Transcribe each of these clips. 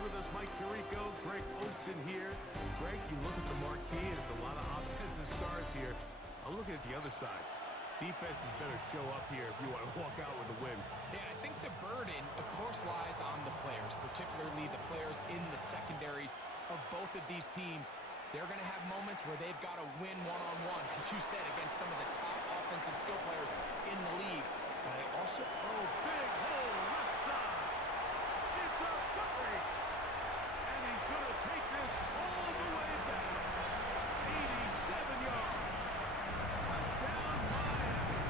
with us, Mike Tirico, Greg Oates in here. Greg, you look at the marquee, and it's a lot of offensive stars here. I'm looking at the other side. Defenses better show up here if you want to walk out with a win. Yeah, I think the burden, of course, lies on the players, particularly the players in the secondaries of both of these teams. They're going to have moments where they've got to win one-on-one, as you said, against some of the top offensive skill players in the league. But I also... Oh, big hole left side. It's a foot race. And he's going to take this all the way back. 87 yards. Touchdown, Miami.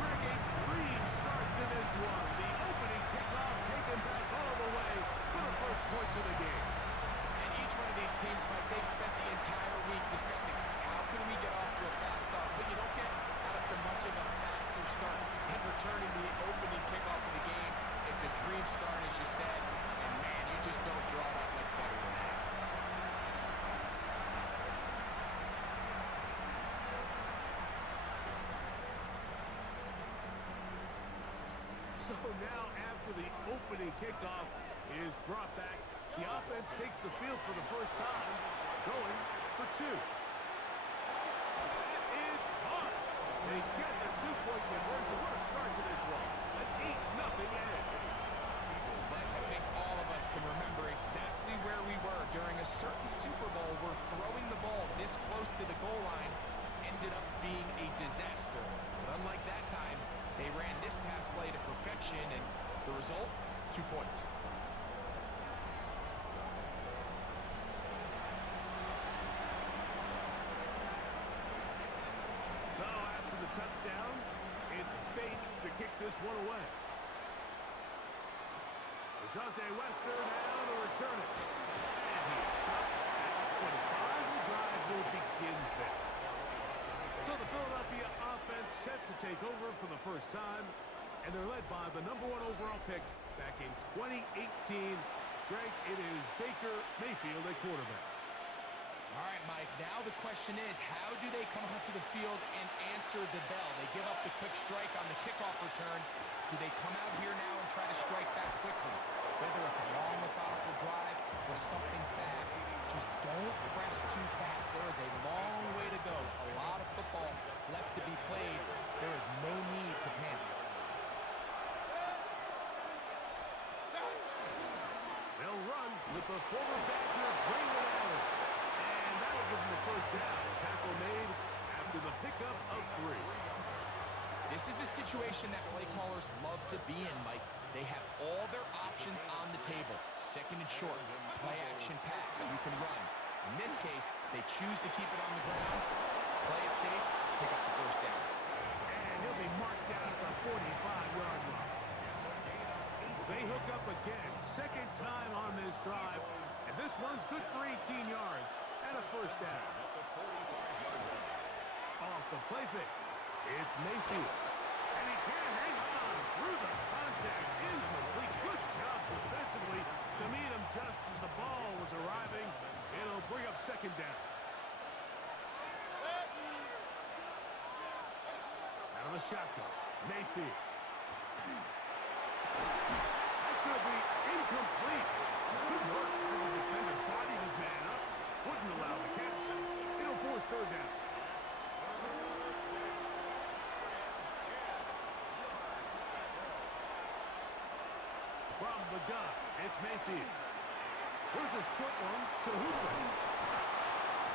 Greg, a dream start to this one. The opening kickoff taken back all the way for the first points of the game. And each one of these teams, Mike, they've spent the entire week discussing how can we get off to a fast start. But you don't get out to much of a faster start than returning the opening kickoff of the game. It's a dream start, as you said. And, man, you just don't draw it up much better than that. So now after the opening kickoff is brought back, the offense takes the field for the first time, going for two. That is caught. They get the two-point conversion. What a start to this one. An 8-0 edge. But I think all of us can remember exactly where we were during a certain Super Bowl where throwing the ball this close to the goal line ended up being a disaster. But unlike that time, they ran this pass play to perfection, and the result, 2 points. So after the touchdown, it's Bates to kick this one away. Dejounte Wester now to return it. And he's stopped at 25. The drive will begin there. So the Philadelphia offense set to take over for the first time, and they're led by the #1 overall pick back in 2018. Greg, it is Baker Mayfield at quarterback. All right, Mike, now the question is, how do they come onto the field and answer the bell? They give up the quick strike on the kickoff return. Do they come out here now and try to strike back quickly? Whether it's a long, methodical drive or something fast, just don't press too fast. There is a long way to go. A lot of football left to be played. There is no need to panic. They'll run with the former Badger, Braylon Allen. And that'll give them the first down. Tackle made after the pickup of 3. This is a situation that play callers love to be in, Mike. They have all their options on the table. Second and short, play action pass, you can run. In this case, they choose to keep it on the ground, play it safe, pick up the first down. And he'll be marked down at the 45-yard line. They hook up again, second time on this drive, and this one's good for 18 yards and a first down. Off the play fake, it's Mayfield. And he can't hang on through the contact. Incomplete. Good job defensively to meet him just as the ball was arriving. It'll bring up second down. Out of the shotgun, Mayfield. That's going to be incomplete. Good work. The defender bodied his man up. Wouldn't allow the catch. It'll force third down. From the gun, it's Mayfield. Here's a short one to Hooper.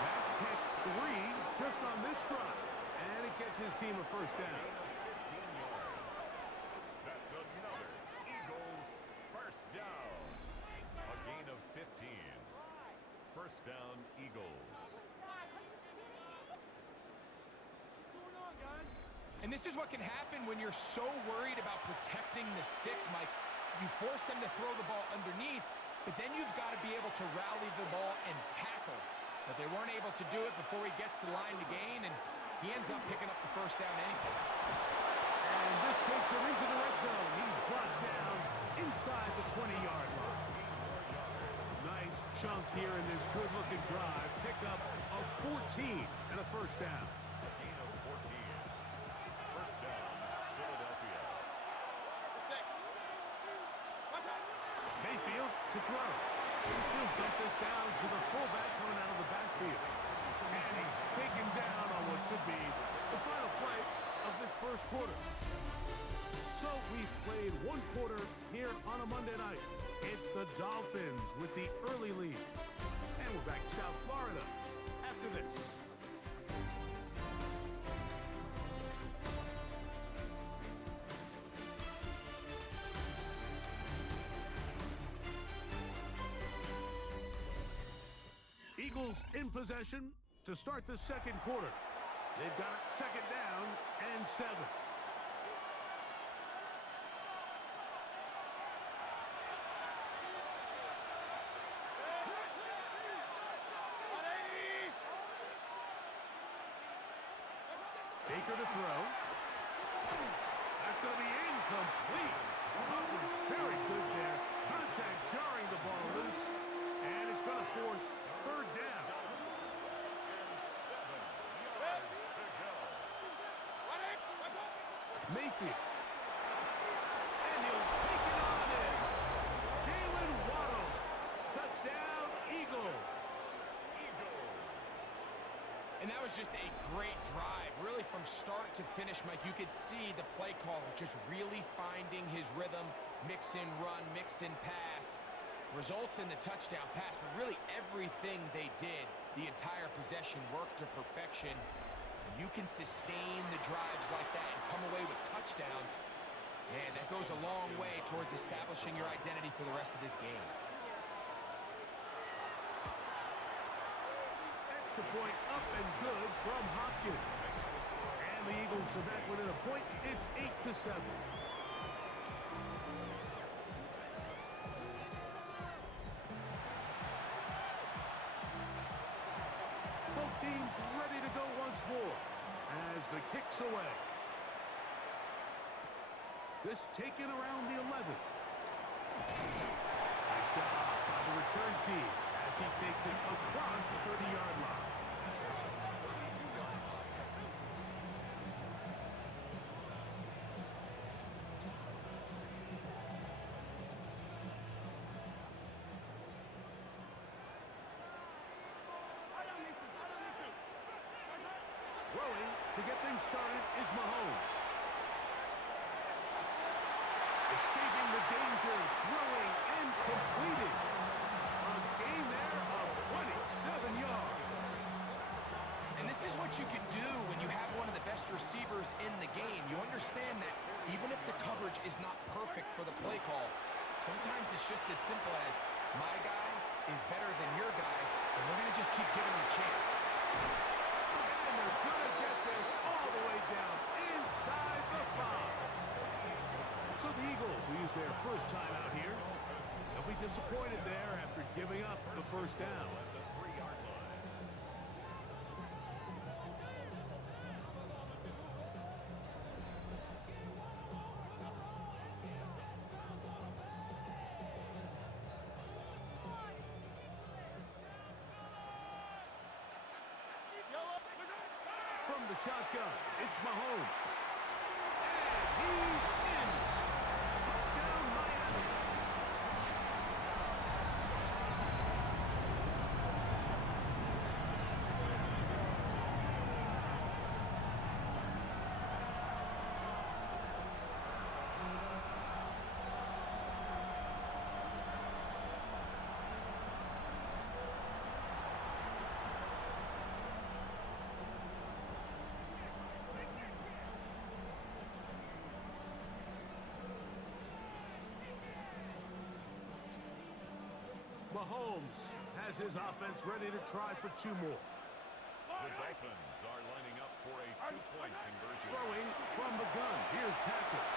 That's catch 3 just on this drive. And it gets his team a first down. 15 yards. That's another Eagles first down. A gain of 15. First down, Eagles. And this is what can happen when you're so worried about protecting the sticks, Mike. You force them to throw the ball underneath, but then you've got to be able to rally the ball and tackle. But they weren't able to do it before he gets the line to gain, and he ends up picking up the first down anyway. And this takes him into the red zone. He's brought down inside the 20-yard line. Nice chunk here in this good-looking drive. Pick up of 14 and a first down. A gain of 14. First down, Philadelphia. to throw. He'll dump this down to the fullback coming out of the backfield. And he's taken down on what should be the final play of this first quarter. So we've played one quarter here on a Monday night. It's the Dolphins with the early lead. And we're back to South Florida after this. Eagles in possession to start the second quarter. They've got it second down and 7. Baker to throw. That's going to be incomplete. Very good there. Contact jarring the ball loose. And it's going to force third down. Mayfield. And he'll take it on in. Jalen Waddle. Touchdown, Eagles. And that was just a great drive, really from start to finish, Mike. You could see the play caller just really finding his rhythm, mix in run, mix in pass. Results in the touchdown pass, but really everything they did, the entire possession worked to perfection. You can sustain the drives like that and come away with touchdowns. Man, that goes a long way towards establishing your identity for the rest of this game. Extra point up and good from Hopkins. And the Eagles are back within a point. It's 8-7. Both teams ready to go once more as the kick's away. This taken around the 11. Nice job by the return team as he takes it across the 30-yard line. Throwing to get things started is Mahomes. Escaping the danger, throwing and completing. A gain there of 27 yards. And this is what you can do when you have one of the best receivers in the game. You understand that even if the coverage is not perfect for the play call, sometimes it's just as simple as my guy is better than your guy, and we're going to just keep giving him a chance. And they're going to get this all the way down inside the 5. So the Eagles will use their first time out here. They'll be disappointed there after giving up the first down. From the shotgun, it's Mahomes. And he's in. Touchdown, Miami. Mahomes has his offense ready to try for 2 more. The Dolphins are lining up for a 2-point conversion. Throwing from the gun. Here's Patrick.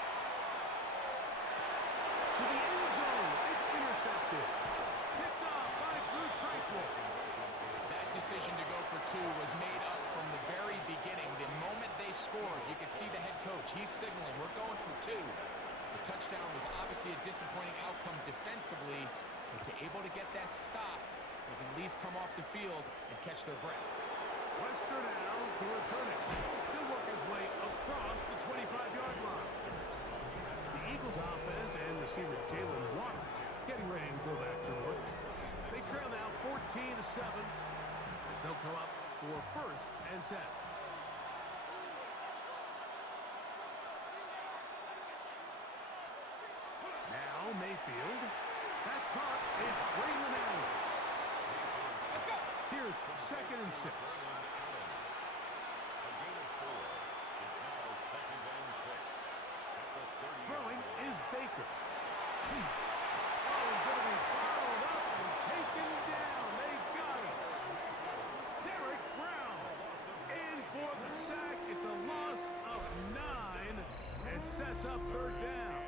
To the end zone. It's intercepted. Picked off by Drew Tranquil. That decision to go for 2 was made up from the very beginning. The moment they scored, you could see the head coach. He's signaling, we're going for 2. The touchdown was obviously a disappointing outcome defensively, but to able to get that stop, they can at least come off the field and catch their breath. Wester now to return it. He'll work his way across the 25-yard line. The Eagles offense and receiver Jalen Waddle getting ready to go back to work. They trail now 14-7 as they'll come up for 1st and 10. Now Mayfield. That's caught. It's Braylon Allen. Here's 2nd and 6. Throwing is Baker. Oh, he's going to be followed up and taken down. They got him. Derek Brown in for the sack. It's a loss of 9 and sets up 3rd down.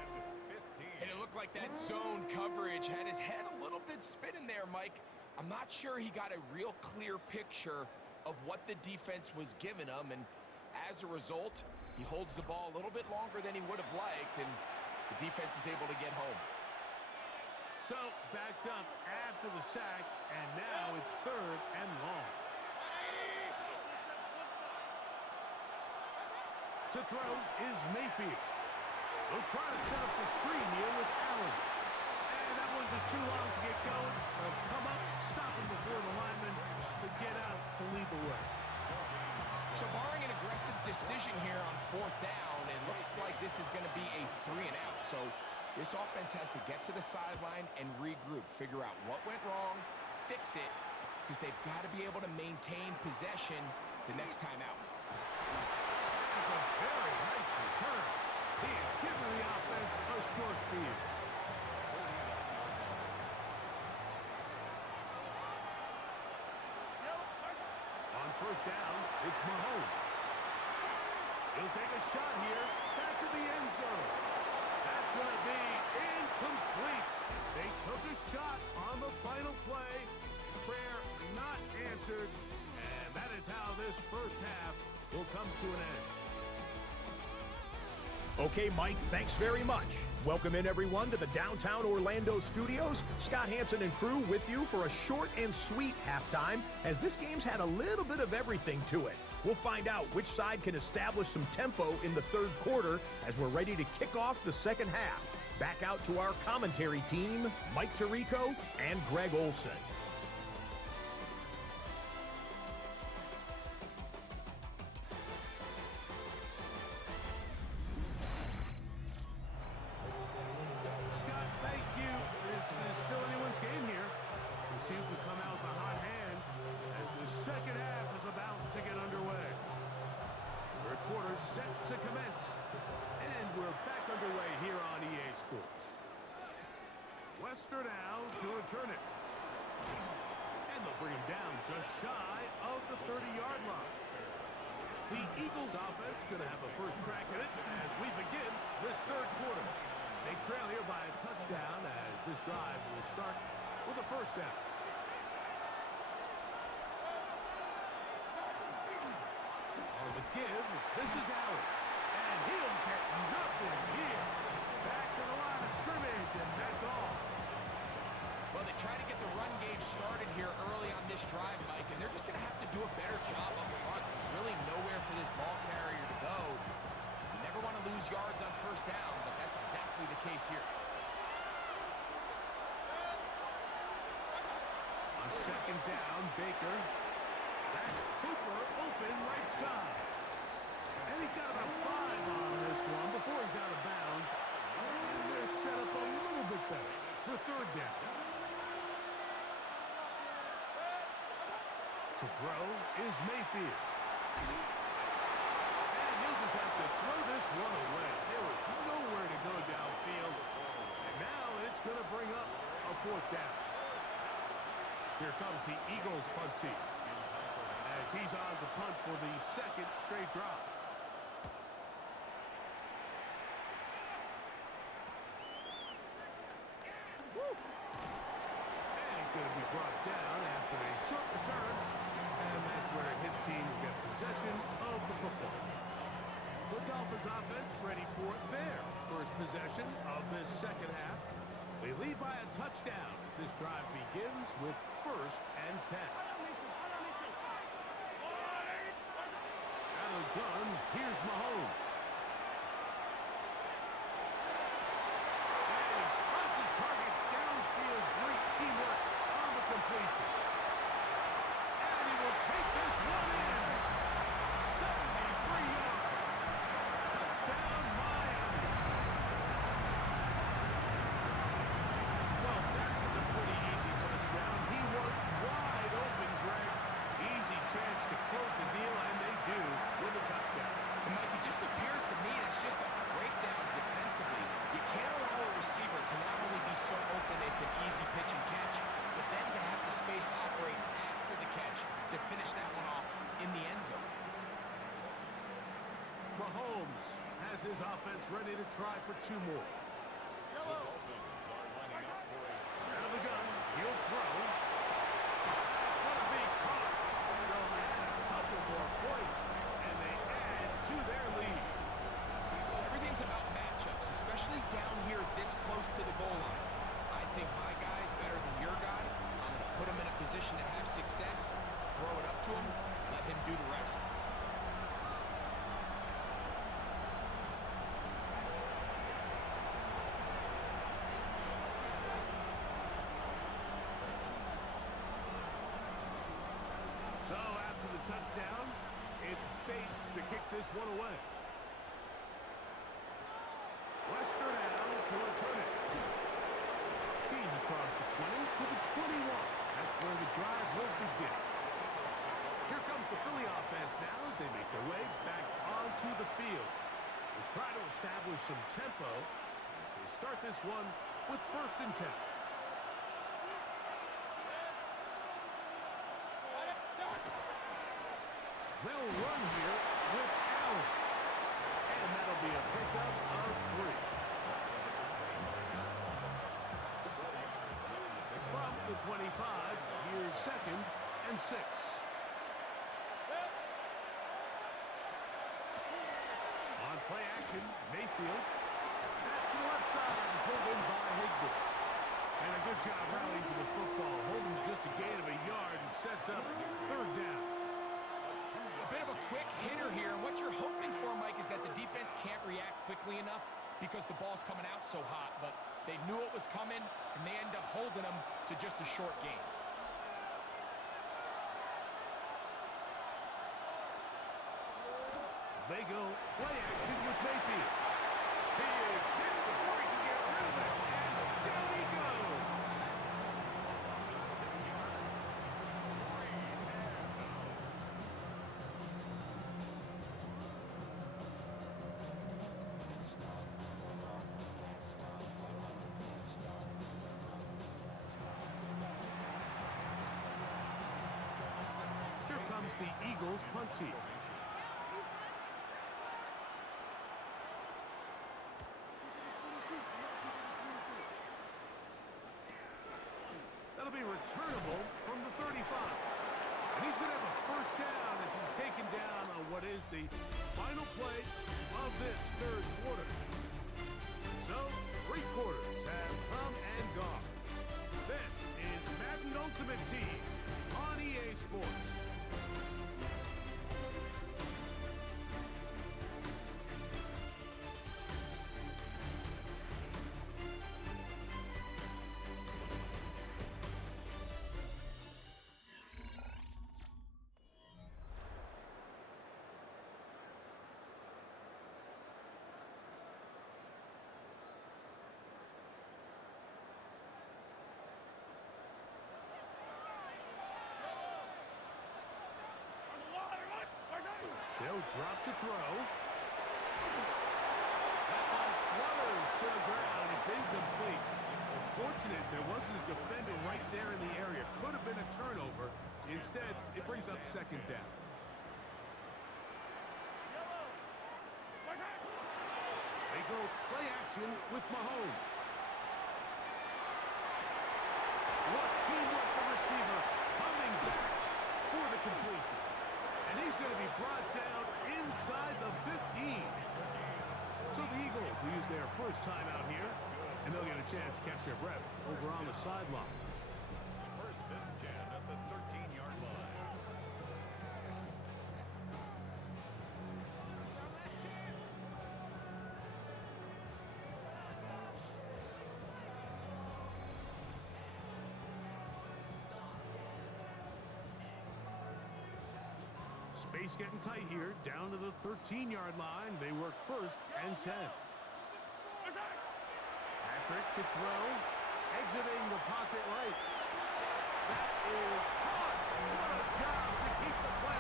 And it looked like that zone coverage had his head a little bit spinning there, Mike. I'm not sure he got a real clear picture of what the defense was giving him, and as a result, he holds the ball a little bit longer than he would have liked, and the defense is able to get home. So, backed up after the sack, and now it's 3rd and long. To throw is Mayfield. They'll try to set up the screen here with Allen. And that one just too long to get going. They'll come up, stop him before the lineman to get out to lead the way. So barring an aggressive decision here on 4th down, it looks like this is going to be a 3 and out. So this offense has to get to the sideline and regroup, figure out what went wrong, fix it, because they've got to be able to maintain possession the next time out. That's a very nice return. He has given the offense a short field. On 1st down, it's Mahomes. He'll take a shot here, back to the end zone. That's going to be incomplete. They took a shot on the final play. Prayer not answered. And that is how this 1st half will come to an end. Okay, Mike, thanks very much. Welcome in, everyone, to the downtown Orlando studios. Scott Hansen and crew with you for a short and sweet halftime, as this game's had a little bit of everything to it. We'll find out which side can establish some tempo in the 3rd quarter as we're ready to kick off the 2nd half. Back out to our commentary team, Mike Tirico and Greg Olson. Scott, thank you. This is still anyone's game here. We seem to come out with a hot hand as the 2nd half is about to get underway. 3rd quarter set to commence. And we're back underway here on EA Sports. Western now to return it. And they'll bring him down just shy of the 30-yard line. The Eagles offense going to have a first crack at it as we begin this 3rd quarter. They trail here by a touchdown as this drive will start with a 1st down. On the give, this is Allen. And he'll get nothing here. Back to the line of scrimmage, and that's all. Well, they try to get the run game started here early on this drive, Mike, and they're just going to have to do a better job up front. There's really nowhere for this ball carrier to go. You never want to lose yards on 1st down, but that's exactly the case here. On 2nd down, Baker. That's Cooper open right side. And he's got about 5 on this one before he's out of bounds. And they're set up a little bit better for 3rd down. To throw is Mayfield. And he'll just have to throw this one away. There was nowhere to go downfield. And now it's going to bring up a 4th down. Here comes the Eagles punt team as he's on to punt for the 2nd straight drive. And he's going to be brought down after a short return. And that's where his team will get possession of the football. The Dolphins offense ready for their first possession of this 2nd half. They lead by a touchdown as this drive begins with 1st and 10. Out of the gun, here's Mahomes. And he spots his target downfield. chance to close the deal, and they do with a touchdown. And Mike, it just appears to me that's just a breakdown defensively. You can't allow a receiver to not only be so open it's an easy pitch and catch, but then to have the space to operate after the catch to finish that one off in the end zone. Mahomes has his offense ready to try for 2 more. The Dolphins are lining up for a Out of the gun, he'll throw. That's going to be caught. So add a couple more points, and they add to their lead. Everything's about matchups, especially down here this close to the goal line. I think my guy is better than your guy. I'm going to put him in a position to have success, throw it up to him, let him do the rest. So after the touchdown, it's Bates to kick this one away. Wester now to return it. He's across the 20 to the 21. That's where the drive will begin. Here comes the Philly offense now as they make their way back onto the field. They try to establish some tempo as they start this one with 1st and 10. They'll run here with Allen. And that'll be a pickup of 3. From the 25, here's 2nd and 6. On play action, Mayfield. That's to the left side, pulled in by Higbee. And a good job rallying to the football, holding just a gain of a yard and sets up 3rd down. A bit of a quick hitter here, and what you're hoping for, Mike, is that the defense can't react quickly enough because the ball's coming out so hot, but they knew it was coming, and they end up holding them to just a short gain. They go play action with Mayfield. He is hit before he can get rid of it, and down he goes. Here comes the Eagles punt team. That'll be returnable from the 35. And he's going to have a 1st down as he's taken down on what is the final play of this 3rd quarter. So, 3 quarters have come and gone. This is Madden Ultimate Team on EA Sports. They'll drop to throw. That ball flutters to the ground. It's incomplete. Fortunate there wasn't a defender right there in the area. Could have been a turnover. Instead, it brings up 2nd down. They go play action with Mahomes. What teamwork, the receiver coming back for the completion. And he's going to be brought down inside the 15. So the Eagles will use their 1st time out here, and they'll get a chance to catch their breath over on the sideline. 1st and 10 at the 13-yard line. Space getting tight here, down to the 13-yard line. They work 1st and 10. Patrick to throw, exiting the pocket right. That is caught. What a job to keep the play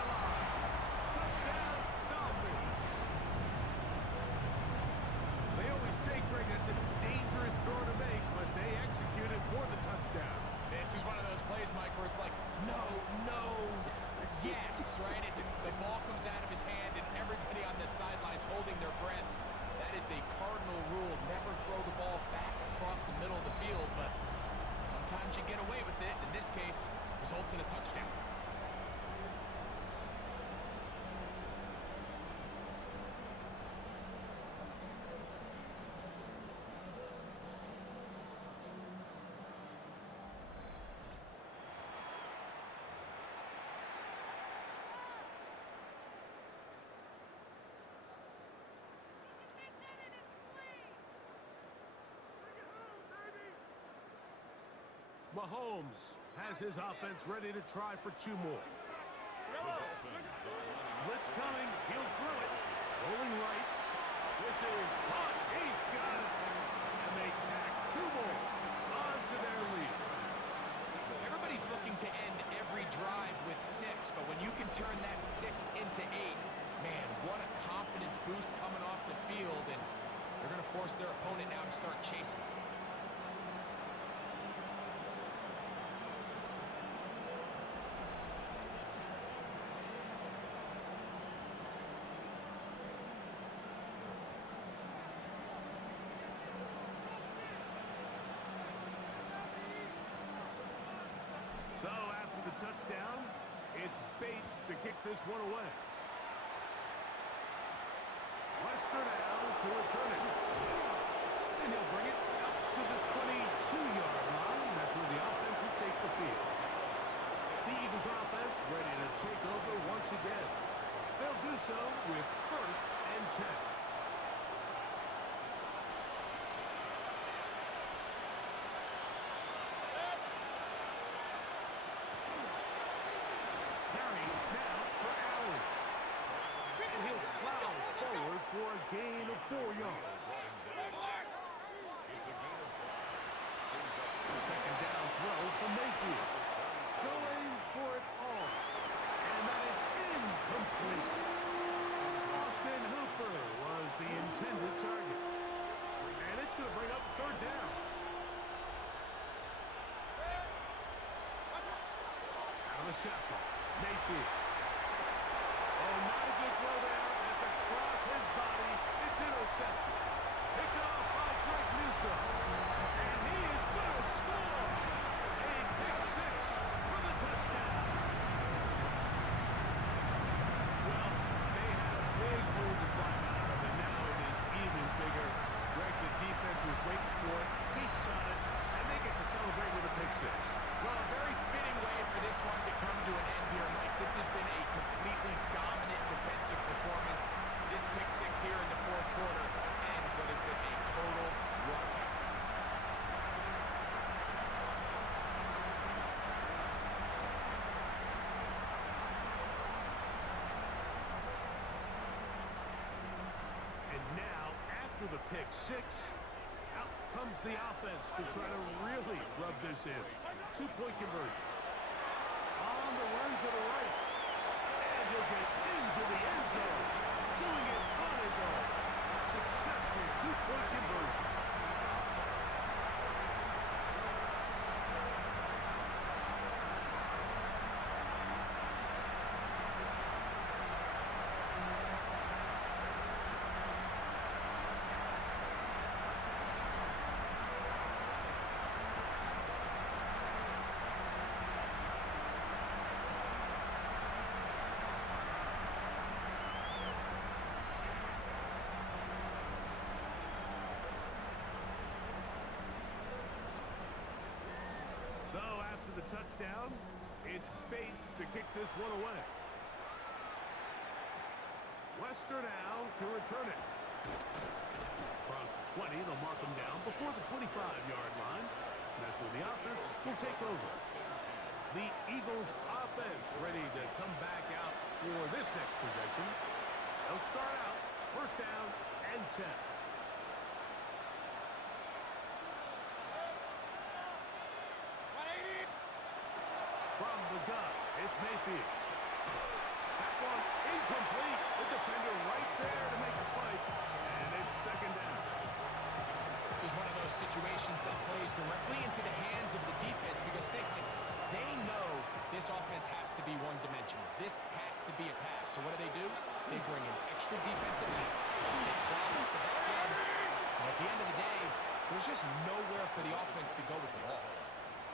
Mahomes has his offense ready to try for 2 more. Blitz coming. He'll throw it. Rolling right. This is caught. He's got it. And they tack 2 more onto their lead. Everybody's looking to end every drive with 6, but when you can turn that 6 into 8, man, what a confidence boost coming off the field, and they're going to force their opponent now to start chasing. So after the touchdown, it's Bates to kick this one away. Wester now to return it. And he'll bring it up to the 22-yard line. That's where the offense will take the field. The Eagles offense ready to take over once again. They'll do so with 1st and 10. For a gain of 4 yards. It's a gain of 5. Second down throw from Mayfield. Going for it all. And that is incomplete. Austin Hooper was the intended target. And it's going to bring up 3rd down. Out of the shotgun. Mayfield. Oh, not a good throw there. Across his body, it's intercepted. Picked off by Greg Newsome. And he is going to score. A pick 6 for the touchdown. Well, they had a big hole to climb out of, and now it is even bigger. Greg, the defense was waiting for it, feast on it, and they get to celebrate with a pick 6. Well, a very fitting way for this one to come to an end here, Mike. This has been a completely dominant defensive performance. This pick 6 here in the 4th quarter ends what has been a total runaway. And now, after the pick 6, out comes the offense to try to really rub this in. 2-point conversion. On the run to the right. And he'll get into the end zone. Doing it on his own. Successful 2-point conversion. So after the touchdown, it's Bates to kick this one away. Wester now to return it. Across the 20, they'll mark him down before the 25-yard line. That's where the offense will take over. The Eagles offense ready to come back out for this next possession. They'll start out 1st down and 10. From the gun, it's Mayfield. That one incomplete. The defender right there to make the play. And it's 2nd down. This is one of those situations that plays directly into the hands of the defense because they know this offense has to be one-dimensional. This has to be a pass. So what do? They bring in extra defensive backs. They climb up the back end. And at the end of the day, there's just nowhere for the offense to go with the ball.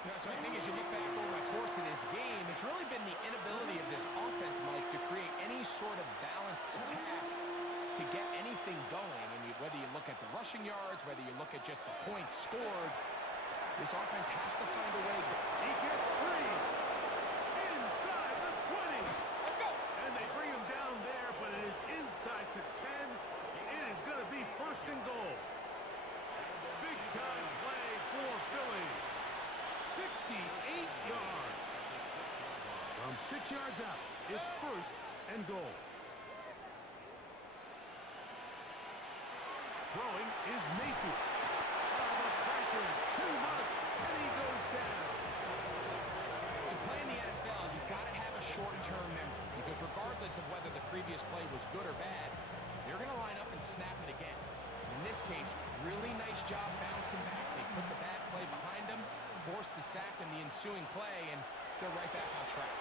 You know, so I think as you look back over the course of this game, it's really been the inability of this offense, Mike, to create any sort of balanced attack to get anything going. And whether you look at the rushing yards, whether you look at just the points scored, this offense has to find a way. He gets free. Inside the 20. Let's go. And they bring him down there, but it is inside the 10. It is going to be 1st and goal. Big time play for Philly. 60 6 yards out. It's 1st and goal. Throwing is Mayfield. The pressure, too much, and he goes down. To play in the NFL, you've got to have a short-term memory, because regardless of whether the previous play was good or bad, they're going to line up and snap it again. In this case, really nice job bouncing back. They put the bad play behind them, forced the sack in the ensuing play, and they're right back on track.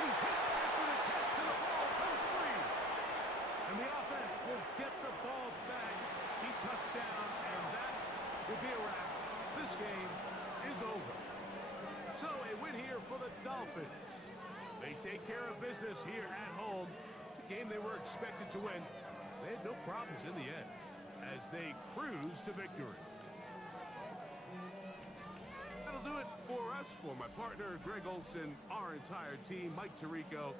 He's hit after the catch, and the ball comes free. And the offense will get the ball back. He touched down, and that will be a wrap. This game is over. So a win here for the Dolphins. They take care of business here at home. It's a game they were expected to win. They had no problems in the end as they cruise to victory. That'll do it for us. For my partner, Greg Olson, our entire team, Mike Tirico,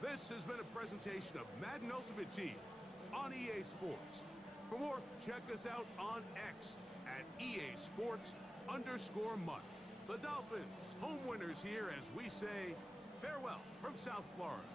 this has been a presentation of Madden Ultimate Team on EA Sports. For more, check us out on X at EA Sports_month. The Dolphins, home winners here as we say farewell from South Florida.